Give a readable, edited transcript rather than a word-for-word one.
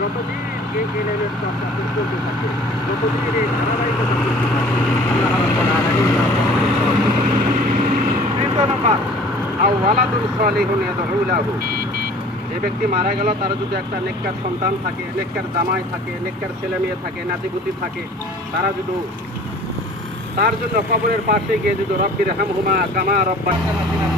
যতদিন এই এলেনের চর্চা চলতে থাকে, যতদিন এই ধারাবাহিকতা চলতে থাকে, আল্লাহ রাব্বুল আলামিন তৃতীয় নম্বর, আও ওয়ালাদুন সালিহুন ইয়াদউ লাহু, যে ব্যক্তি মারা গেল তার যদি একটা নেককার সন্তান থাকে, নেককার জামাই থাকে, নেককার ছেলে মেয়ে থাকে, নাতিপুতি থাকে, তারা যদি তার জন্য কবরের পাশে গিয়ে যদি রব্বির হামহুমা কামা রব্বায়ানি